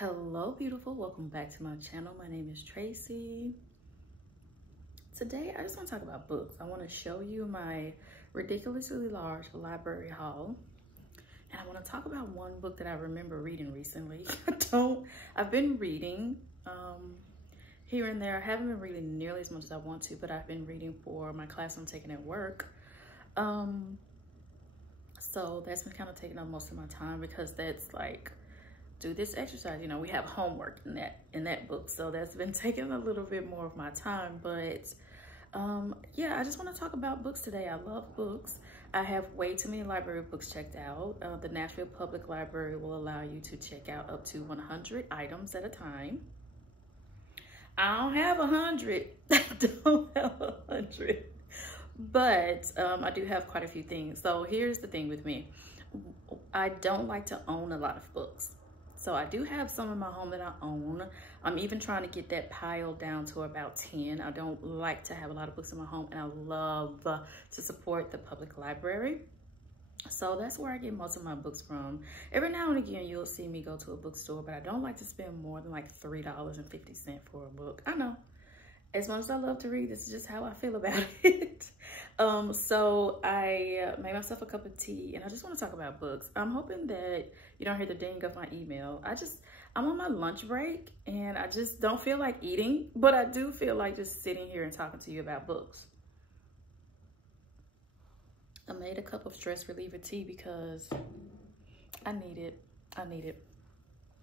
Hello beautiful, welcome back to my channel. My name is Tracy. Today I just want to talk about books. I want to show you my ridiculously large library haul, and I want to talk about one book that I remember reading recently. I've been reading here and there. I haven't been reading nearly as much as I want to, but I've been reading for my class I'm taking at work. So that's been kind of taking up most of my time because that's like, do this exercise, you know, we have homework in that book, so that's been taking a little bit more of my time. But yeah, I just want to talk about books today. I love books. I have way too many library books checked out. The Nashville Public Library will allow you to check out up to 100 items at a time. I don't have 100. I don't have 100, but I do have quite a few things. So here's the thing with me. I don't like to own a lot of books. So I do have some in my home that I own. I'm even trying to get that pile down to about 10. I don't like to have a lot of books in my home, and I love to support the public library. So that's where I get most of my books from. Every now and again, you'll see me go to a bookstore, but I don't like to spend more than like $3.50 for a book. I know. As much as I love to read, this is just how I feel about it. So I made myself a cup of tea, and I just want to talk about books. I'm hoping that you don't hear the ding of my email. I'm on my lunch break, and I just don't feel like eating, but I do feel like just sitting here and talking to you about books. I made a cup of stress reliever tea because I need it. I need it.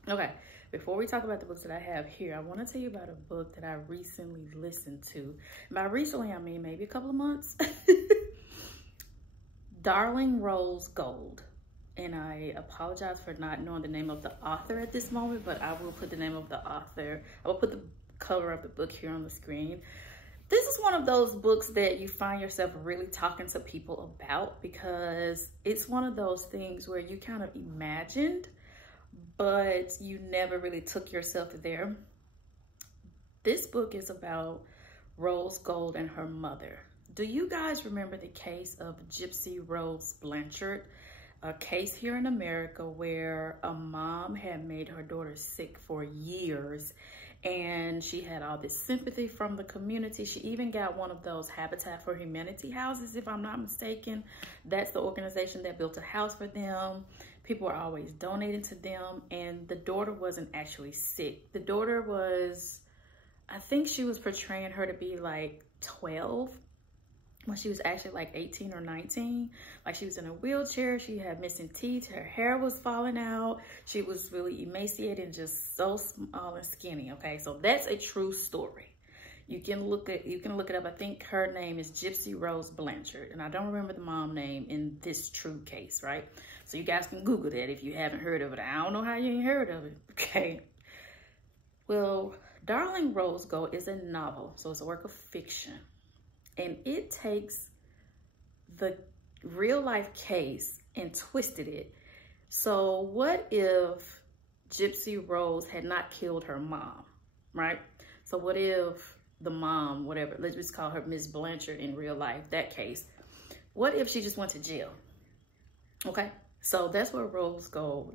Okay, before we talk about the books that I have here, I want to tell you about a book that I recently listened to. By recently, I mean maybe a couple of months. Darling Rose Gold. And I apologize for not knowing the name of the author at this moment, but I will put the name of the author. I will put the cover of the book here on the screen. This is one of those books that you find yourself really talking to people about, because it's one of those things where you kind of imagined, but you never really took yourself there. This book is about Rose Gold and her mother. Do you guys remember the case of Gypsy Rose Blanchard? A case here in America where a mom had made her daughter sick for years, and she had all this sympathy from the community. She even got one of those Habitat for Humanity houses, if I'm not mistaken. That's the organization that built a house for them. People are always donating to them, and the daughter wasn't actually sick. The daughter was, I think she was portraying her to be like 12, when she was actually like 18 or 19. Like, she was in a wheelchair, she had missing teeth, her hair was falling out, she was really emaciated and just so small and skinny. Okay, so that's a true story. You can look it up. I think her name is Gypsy Rose Blanchard, and I don't remember the mom name in this true case, right? So you guys can Google that if you haven't heard of it. I don't know how you ain't heard of it, okay? Well, Darling Rose Gold is a novel, so it's a work of fiction. And it takes the real life case and twisted it. So what if Gypsy Rose had not killed her mom, right? So what if the mom, whatever, let's just call her Miss Blanchard in real life, that case. What if she just went to jail? Okay, so that's what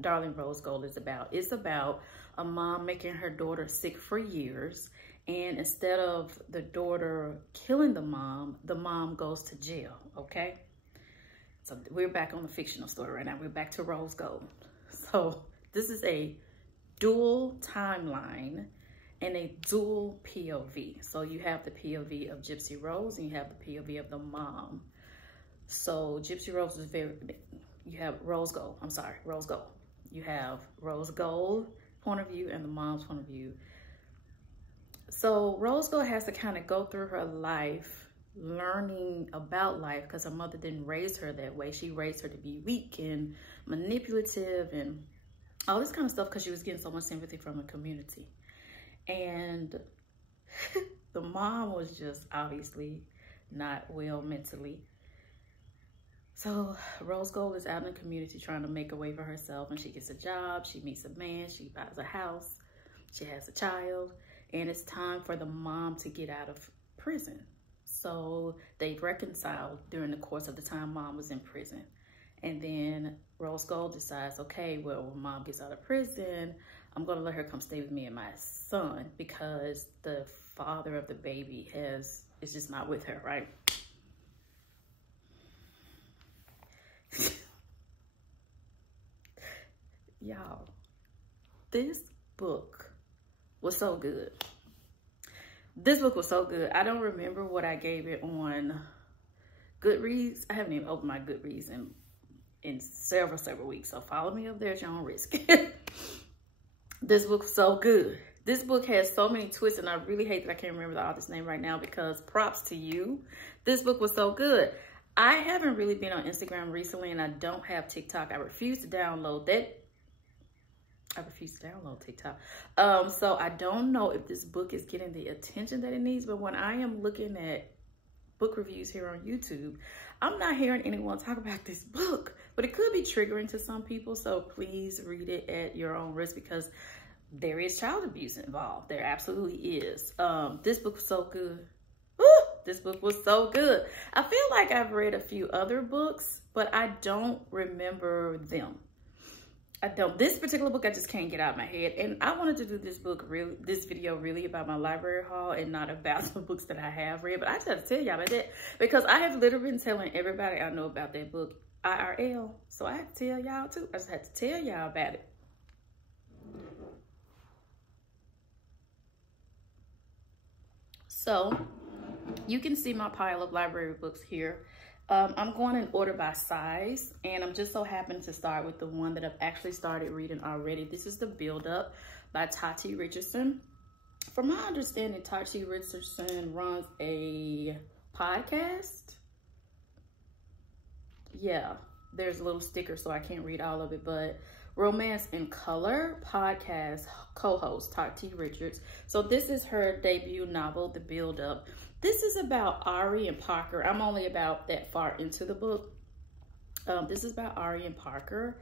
Darling Rose Gold is about. It's about a mom making her daughter sick for years, and instead of the daughter killing the mom goes to jail, okay? So we're back on the fictional story right now. We're back to Rose Gold. So this is a dual timeline and a dual POV. So you have the POV of Gypsy Rose and you have the POV of the mom. So Gypsy Rose is you have Rose Gold. You have Rose Gold point of view and the mom's point of view. So Rose Gold has to kind of go through her life, learning about life, because her mother didn't raise her that way. She raised her to be weak and manipulative and all this kind of stuff, because she was getting so much sympathy from the community. And the mom was just obviously not well mentally. So Rose Gold is out in the community trying to make a way for herself, and she gets a job, she meets a man, she buys a house, she has a child, and it's time for the mom to get out of prison. So they reconciled during the course of the time mom was in prison. And then Rose Gold decides, okay, well, when mom gets out of prison, I'm going to let her come stay with me and my son because the father of the baby is just not with her, right? Y'all, this book was so good. This book was so good. I don't remember what I gave it on Goodreads. I haven't even opened my Goodreads in several weeks, so follow me up there at your own risk. This book's so good. This book has so many twists, and I really hate that I can't remember the author's name right now because props to you. This book was so good. I haven't really been on Instagram recently, and I don't have TikTok. I refuse to download that. I refuse to download TikTok. So I don't know if this book is getting the attention that it needs, but when I am looking at book reviews here on YouTube, I'm not hearing anyone talk about this book, but it could be triggering to some people. So please read it at your own risk because there is child abuse involved. There absolutely is. This book was so good. Woo! This book was so good. I feel like I've read a few other books, but I don't remember them. I don't. This particular book, I just can't get out of my head. And I wanted to do this video really about my library haul and not about the books that I have read. But I just have to tell y'all about that because I have literally been telling everybody I know about that book IRL. So I have to tell y'all too. I just had to tell y'all about it. So you can see my pile of library books here. I'm going in order by size, and I'm just so happened to start with the one that I've actually started reading already. This is The Build Up by Tati Richardson. From my understanding, Tati Richardson runs a podcast. Yeah, there's a little sticker, so I can't read all of it, but Romance in Color podcast co-host Tati Richards. So this is her debut novel, The Build Up. This is about Ari and Parker. I'm only about that far into the book. This is about Ari and Parker.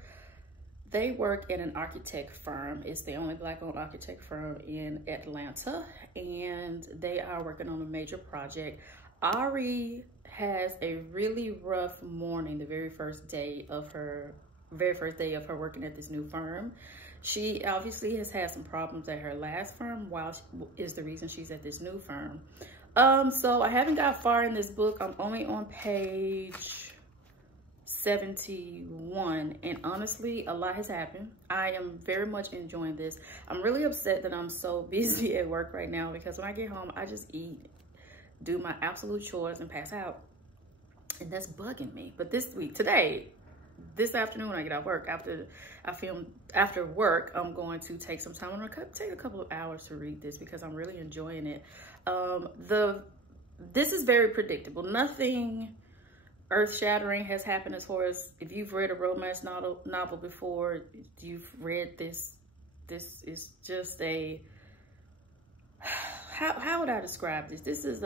They work at an architect firm. It's the only Black-owned architect firm in Atlanta, and they are working on a major project. Ari has a really rough morning the very first day of her working at this new firm. She obviously has had some problems at her last firm, is the reason she's at this new firm. So I haven't got far in this book. I'm only on page 71, and honestly, a lot has happened. I am very much enjoying this. I'm really upset that I'm so busy at work right now because when I get home, I just eat, do my absolute chores, and pass out. And that's bugging me. But this afternoon when I get off work, after work, I'm going to take some time. I'm going to take a couple of hours to read this because I'm really enjoying it. This is very predictable. Nothing earth-shattering has happened as far as if you've read a romance novel before, you've read this. This is just a, how would I describe this? This is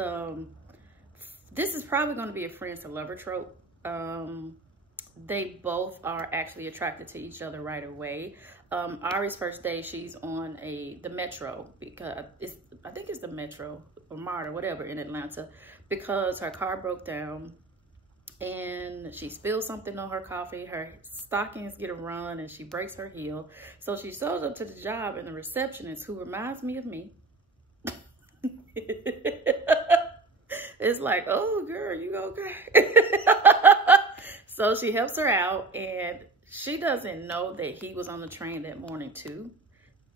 probably going to be a friends to lover trope. They both are actually attracted to each other right away. Ari's first day, she's on the metro because I think it's the metro or MART or whatever in Atlanta because her car broke down and she spilled something on her coffee. Her stockings get a run and she breaks her heel. So she shows up to the job and the receptionist, who reminds me of me, it's like, oh girl, you okay? So she helps her out, and she doesn't know that he was on the train that morning too.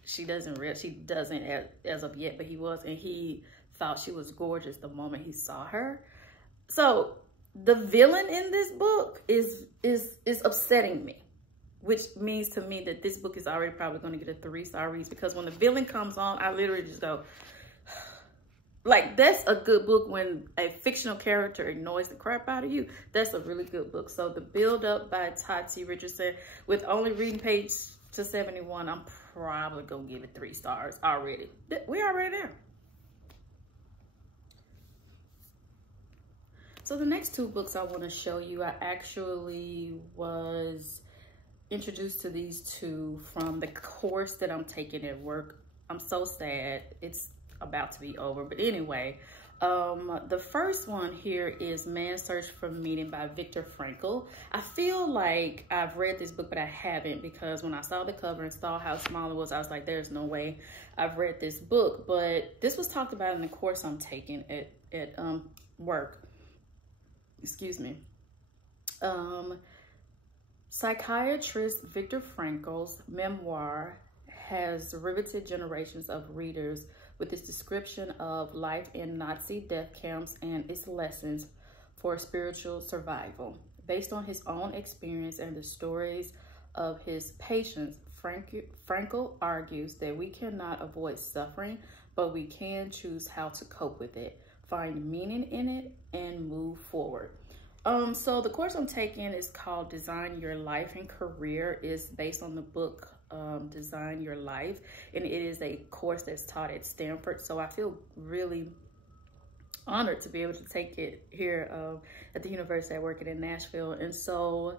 She doesn't as of yet, but he was, and he thought she was gorgeous the moment he saw her. So the villain in this book is upsetting me, which means to me that this book is already probably going to get a 3-star read, because when the villain comes on, I literally just go, like, that's a good book. When a fictional character annoys the crap out of you, that's a really good book. So The Build Up by Tati Richardson, with only reading page to 71, I'm probably gonna give it 3 stars already. We're already there. So the next 2 books I want to show you, I actually was introduced to these 2 from the course that I'm taking at work. I'm so sad. It's about to be over, but anyway, The first one here is Man's Search for Meaning by Viktor Frankl. I feel like I've read this book, but I haven't, because when I saw the cover and saw how small it was, I was like, there's no way I've read this book. But this was talked about in the course I'm taking at work. Excuse me. Psychiatrist Viktor Frankl's memoir has riveted generations of readers with its description of life in Nazi death camps and its lessons for spiritual survival. Based on his own experience and the stories of his patients, Frankl argues that we cannot avoid suffering, but we can choose how to cope with it, find meaning in it, and move forward. So the course I'm taking is called Design Your Life and Career. It's based on the book Design Your Life, and it is a course that's taught at Stanford. So I feel really honored to be able to take it here at the university I work at in Nashville. And so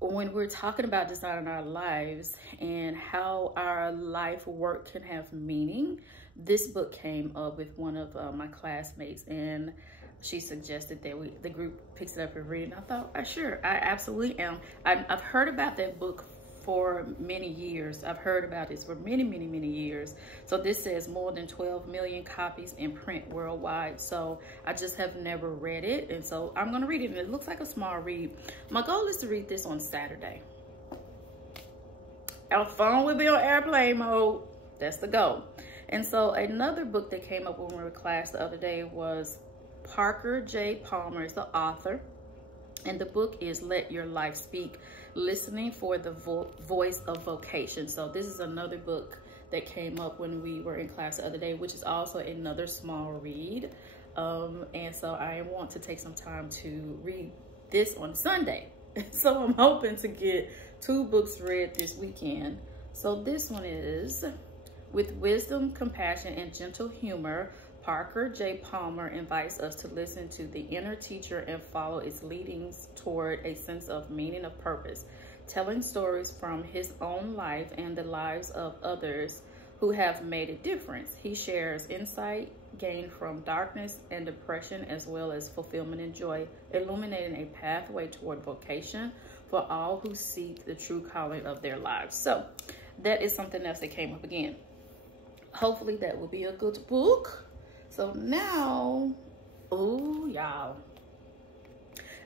when we're talking about designing our lives and how our life work can have meaning, this book came up with one of my classmates, and she suggested that the group picks it up and read it. And I thought, sure, I absolutely am. I've heard about that book for many years. I've heard about this for many, many, many years. So this says more than 12 million copies in print worldwide. So I just have never read it. And so I'm going to read it. And it looks like a small read. My goal is to read this on Saturday. Our phone will be on airplane mode. That's the goal. And so another book that came up when we were in class the other day was Parker J. Palmer is the author, and the book is Let Your Life Speak, Listening for the Voice of Vocation. So this is another book that came up when we were in class the other day, which is also another small read. And so I want to take some time to read this on Sunday. So I'm hoping to get 2 books read this weekend. So this one is With Wisdom, Compassion, and Gentle Humor, Parker J. Palmer invites us to listen to the inner teacher and follow its leadings toward a sense of meaning of purpose, telling stories from his own life and the lives of others who have made a difference. He shares insight gained from darkness and depression, as well as fulfillment and joy, illuminating a pathway toward vocation for all who seek the true calling of their lives. So that is something else that came up again. Hopefully that will be a good book. So now, oh, y'all,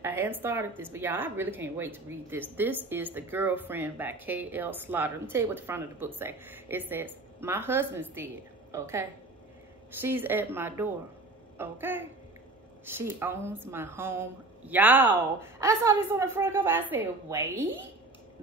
I hadn't started this, but y'all, I really can't wait to read this. This is The Girlfriend by K.L. Slaughter. Let me tell you what the front of the book says. It says, my husband's dead, okay? She's at my door, okay? She owns my home. Y'all, I saw this on the front cover. I said, wait,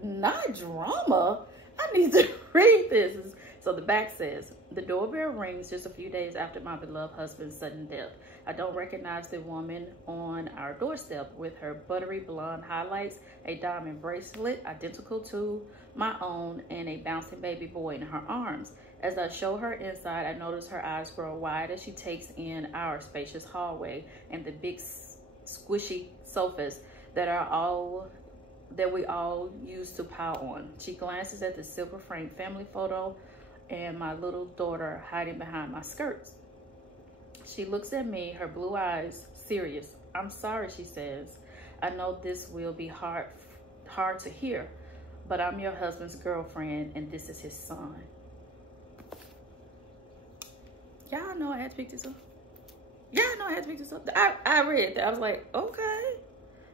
not drama. I need to read this. So the back says, the doorbell rings just a few days after my beloved husband's sudden death. I don't recognize the woman on our doorstep with her buttery blonde highlights, a diamond bracelet identical to my own, and a bouncing baby boy in her arms. As I show her inside, I notice her eyes grow wide as she takes in our spacious hallway and the big squishy sofas that we all use to pile on. She glances at the silver frame family photo and my little daughter hiding behind my skirts. She looks at me, her blue eyes serious. I'm sorry, she says. I know this will be hard to hear, but I'm your husband's girlfriend and this is his son. Y'all know I had to pick this up. Y'all know I had to pick this up. I read that. I was like, okay.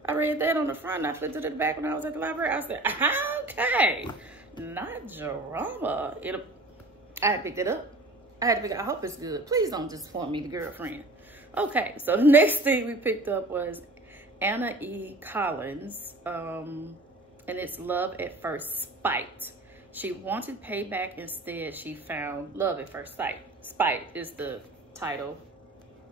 I read that on the front and I flipped it to the back when I was at the library. I said, okay, not drama. I had picked it up. I hope it's good. Please don't disappoint me, The Girlfriend. Okay, so the next thing we picked up was Anna E. Collins, and it's Love at First Spite. She wanted payback, instead she found love at first sight. Spite is the title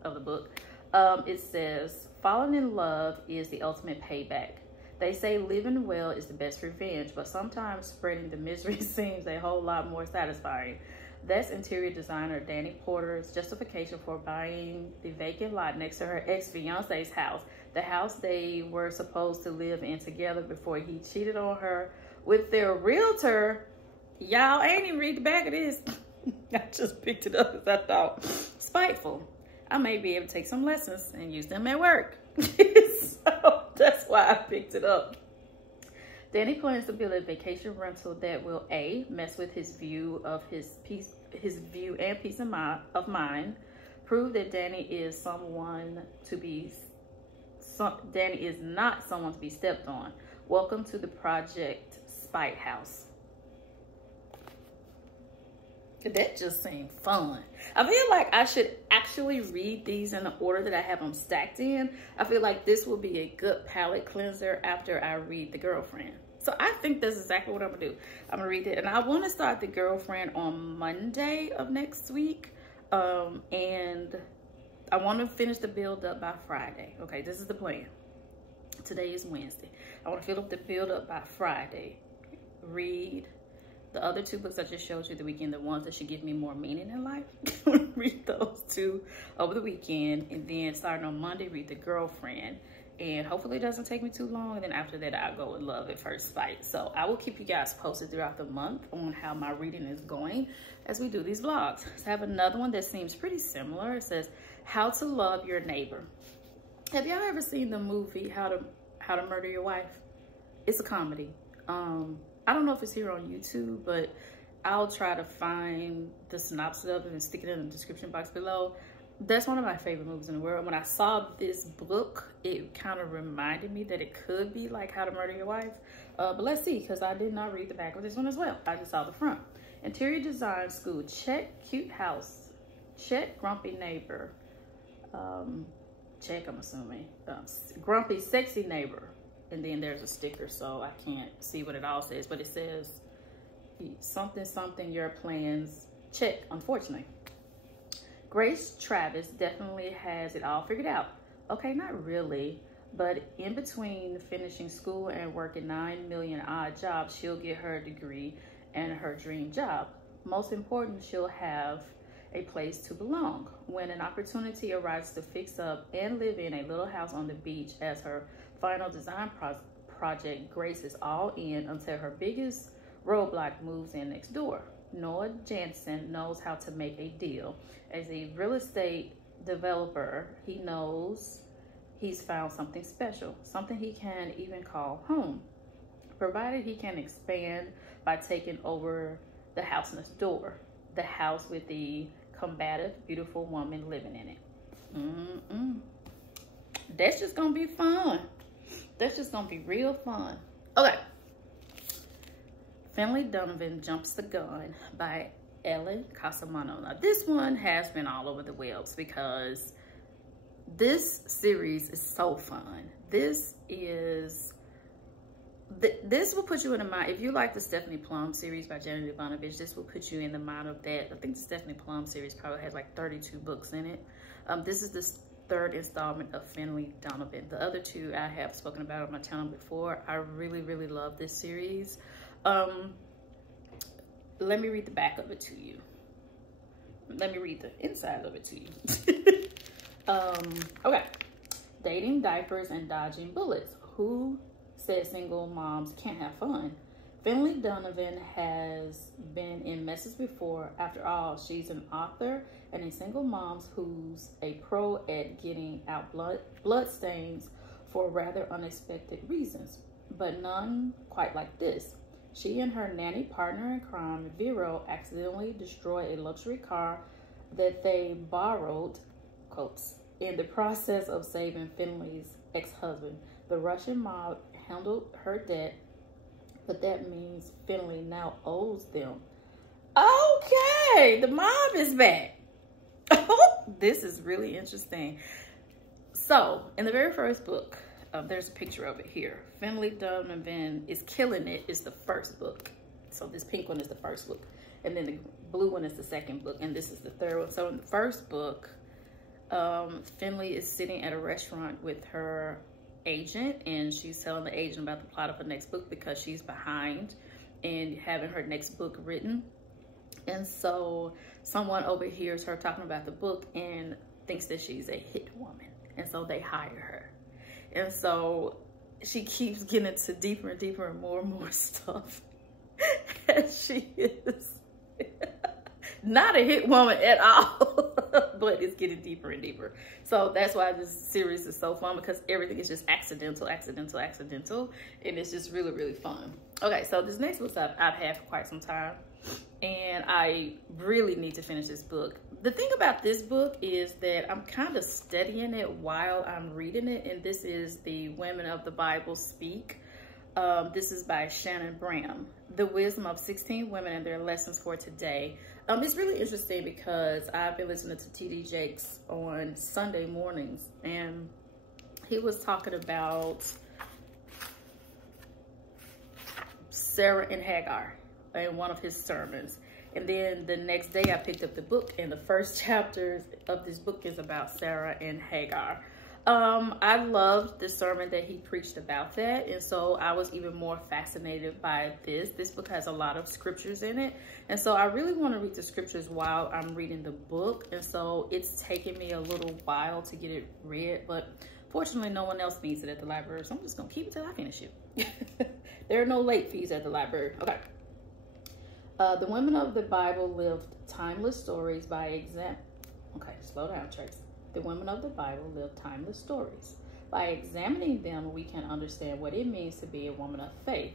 of the book. It says, falling in love is the ultimate payback. They say living well is the best revenge, but sometimes spreading the misery seems a whole lot more satisfying. That's interior designer Danny Porter's justification for buying the vacant lot next to her ex-fiance's house, the house they were supposed to live in together before he cheated on her with their realtor. Y'all, I ain't even read the back of this. I just picked it up because I thought, spiteful. I may be able to take some lessons and use them at work. So that's why I picked it up. Danny plans to build a vacation rental that will A, mess with his view and peace of mind, prove that Danny is not someone to be stepped on. Welcome to the Project Spite House. That just seemed fun. I feel like I should actually read these in the order that I have them stacked in. I feel like this will be a good palate cleanser after I read The Girlfriend. So I think that's exactly what I'm gonna do. I'm gonna read it, and I want to start The Girlfriend on Monday of next week. And I want to finish the build up by Friday. Okay, this is the plan. Today is Wednesday. I want to fill up the build up by Friday. Read the other two books I just showed you the weekend, the ones that should give me more meaning in life. Read those two over the weekend, and then starting on Monday, read The Girlfriend. And hopefully it doesn't take me too long. And then after that, I'll go with Love at First Sight. So I will keep you guys posted throughout the month on how my reading is going as we do these vlogs. So I have another one that seems pretty similar. It says, How to Love Your Neighbor. Have y'all ever seen the movie How to Murder Your Wife? It's a comedy. I don't know if it's here on YouTube, but I'll try to find the synopsis of it and stick it in the description box below. That's one of my favorite movies in the world. When I saw this book, it kind of reminded me that it could be like How to Murder Your Wife. But let's see, because I did not read the back of this one as well. I just saw the front. Interior Design School, check. Cute house, check. Grumpy neighbor, check, I'm assuming. Grumpy sexy neighbor. And then there's a sticker, so I can't see what it all says. But it says something, your plans, check, unfortunately. Grace Travis definitely has it all figured out. Okay, not really, but in between finishing school and working 9 million odd jobs, she'll get her degree and her dream job. Most important, she'll have a place to belong. When an opportunity arises to fix up and live in a little house on the beach as her final design project, Grace is all in until her biggest roadblock moves in next door. Noah Jansen knows how to make a deal. As a real estate developer, he knows he's found something special, something he can even call home, provided he can expand by taking over the house next door, the house with the combative, beautiful woman living in it. That's just gonna be fun. That's just gonna be real fun. Okay. Finally, Donavan Jumps the Gun by Ellen Casamano. Now, this one has been all over the webs because this series is so fun. This will put you in the mind. If you like the Stephanie Plum series by Janet Ivanovich, this will put you in the mind of that. I think the Stephanie Plum series probably has like 32 books in it. This is the third installment of Finally Donavan. The other two I have spoken about on my channel before. I really, really love this series. Let me read the back of it to you. Let me read the inside of it to you. Okay. Dating, diapers, and dodging bullets. Who said single moms can't have fun? Finally Donavan has been in messes before. After all, she's an author and a single mom who's a pro at getting out blood stains for rather unexpected reasons, but none quite like this. She and her nanny partner in crime, Vero, accidentally destroy a luxury car that they borrowed, quotes, in the process of saving Finley's ex-husband. The Russian mob handled her debt, but that means Finley now owes them. Okay, the mob is back. This is really interesting. So, in the very first book, there's a picture of it here. Finally Donavan is Killing It is the first book. So this pink one is the first book. And then the blue one is the second book. And this is the third one. So in the first book, Finley is sitting at a restaurant with her agent. And she's telling the agent about the plot of her next book because she's behind in having her next book written. And so someone overhears her talking about the book and thinks that she's a hit woman. And so they hire her. And so she keeps getting into deeper and deeper and more stuff. And she is not a hit woman at all. but it's getting deeper and deeper. So that's why this series is so fun, because everything is just accidental, and it's just really, really fun. Okay, so this next book I've had for quite some time, and I really need to finish this book. The thing about this book is that I'm kind of studying it while I'm reading it, and this is The Women of the Bible Speak. This is by Shannon Bram. The Wisdom of 16 Women and Their Lessons for Today. It's really interesting because I've been listening to T.D. Jakes on Sunday mornings, and he was talking about Sarah and Hagar in one of his sermons. And then the next day I picked up the book, and the first chapters of this book is about Sarah and Hagar. I loved the sermon that he preached about that, and so I was even more fascinated by this. This book has a lot of scriptures in it, and so I really want to read the scriptures while I'm reading the book, and so it's taken me a little while to get it read, but fortunately no one else needs it at the library, so I'm just gonna keep it till I finish it. There are no late fees at the library. Okay. The women of the Bible lived timeless stories by Okay, slow down, Tracy. The women of the Bible live timeless stories. By examining them, we can understand what it means to be a woman of faith.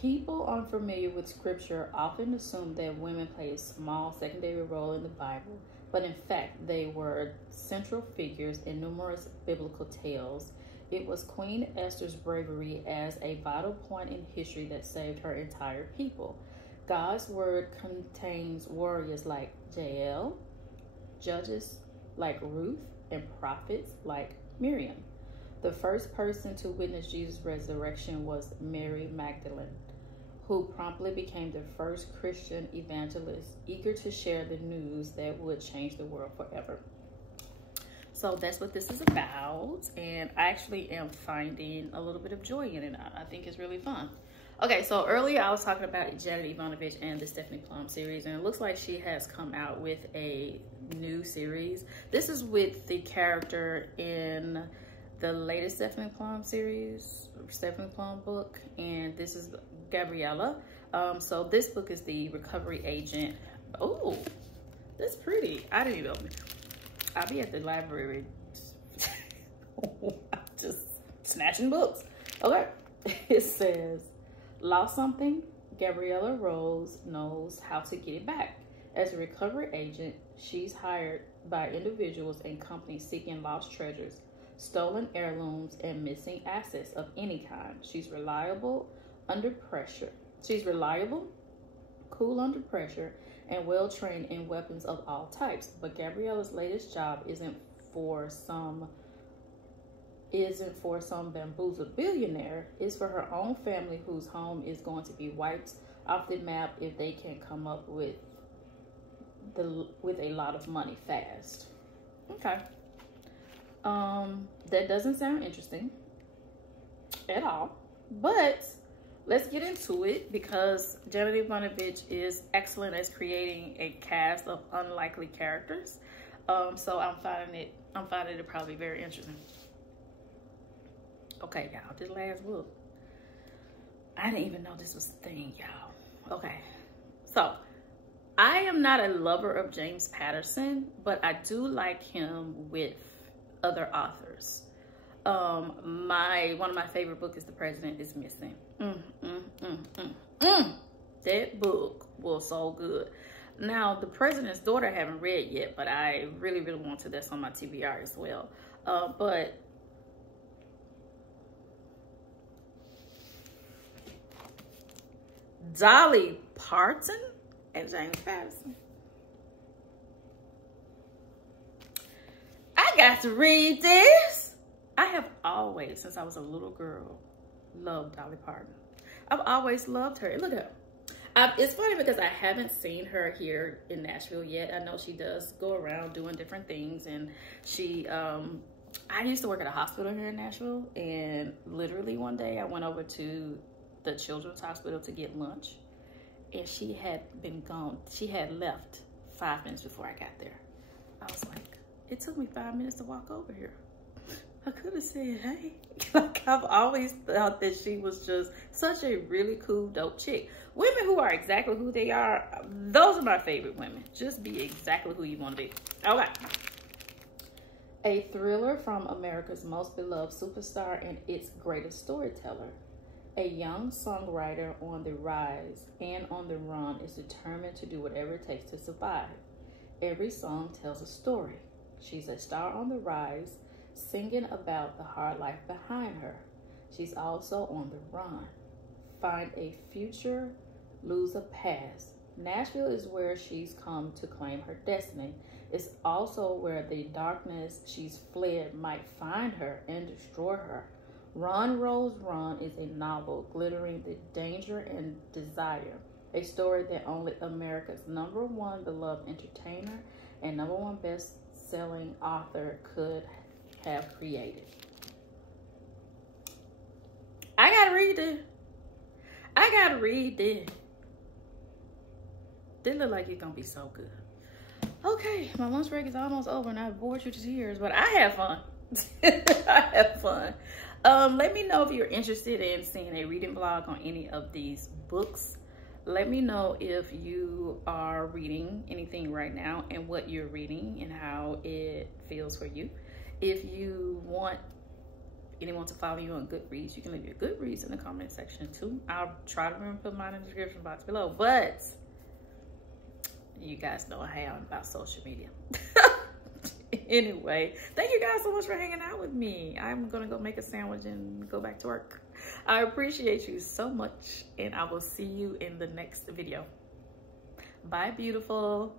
People unfamiliar with scripture often assume that women play a small secondary role in the Bible, but in fact, they were central figures in numerous biblical tales. It was Queen Esther's bravery as a vital point in history that saved her entire people. God's word contains warriors like Jael, judges like Ruth, and prophets like Miriam. The first person to witness Jesus' resurrection was Mary Magdalene, who promptly became the first Christian evangelist, eager to share the news that would change the world forever. So that's what this is about, and I actually am finding a little bit of joy in it. I think it's really fun. Okay, so earlier I was talking about Janet Ivanovich and the Stephanie Plum series, and it looks like she has come out with a new series. This is with the character in the latest Stephanie Plum series, Stephanie Plum book, and this is Gabriella. So this book is the recovery agent. Oh, that's pretty. I didn't even open it. I'll be at the library just snatching books. Okay, it says, lost something? Gabriella Rose knows how to get it back. As a recovery agent, she's hired by individuals and companies seeking lost treasures, stolen heirlooms, and missing assets of any kind. She's reliable under pressure. She's reliable, cool under pressure, and well-trained in weapons of all types. But Gabriella's latest job isn't for some bamboozled billionaire. It's for her own family, whose home is going to be wiped off the map if they can't come up with a lot of money fast. Okay. That doesn't sound interesting at all, but let's get into it, because Janet Ivanovich is excellent at creating a cast of unlikely characters. So I'm finding it probably very interesting. Okay, y'all, this last book, I didn't even know this was a thing, y'all. Okay, so I am not a lover of James Patterson, but I do like him with other authors. One of my favorite books is The President is Missing. That book was so good. Now, The President's Daughter I haven't read yet, but I really, really want to. That's on my TBR as well. But Dolly Parton and James Patterson. I got to read this. I have always, since I was a little girl, loved Dolly Parton. I've always loved her. Look at her. It's funny because I haven't seen her here in Nashville yet. I know she does go around doing different things, and she, I used to work at a hospital here in Nashville, and literally one day I went over to the children's hospital to get lunch, and she had been gone. She had left 5 minutes before I got there. I was like, it took me 5 minutes to walk over here. I could have said, hey. Like, I've always thought that she was just such a really cool, dope chick. Women who are exactly who they are, those are my favorite women. Just be exactly who you want to be. Okay. A thriller from America's most beloved superstar and its greatest storyteller. A young songwriter on the rise and on the run is determined to do whatever it takes to survive. Every song tells a story. She's a star on the rise, singing about the hard life behind her. She's also on the run. Find a future, lose a past. Nashville is where she's come to claim her destiny. It's also where the darkness she's fled might find her and destroy her. Run, Rose, Run is a novel glittering the danger and desire. A story that only America's #1 beloved entertainer and #1 best-selling author could have created. I gotta read this. I gotta read this. This look like it's gonna be so good. Okay, my lunch break is almost over and I've bored you to tears, but I have fun. I have fun. Let me know if you're interested in seeing a reading vlog on any of these books. Let me know if you are reading anything right now and what you're reading and how it feels for you. If you want anyone to follow you on Goodreads, you can leave your Goodreads in the comment section too. I'll try to remember to put mine in the description box below, but you guys know how I'm about social media. Anyway, thank you guys so much for hanging out with me. I'm gonna go make a sandwich and go back to work. I appreciate you so much, and I will see you in the next video. Bye, beautiful.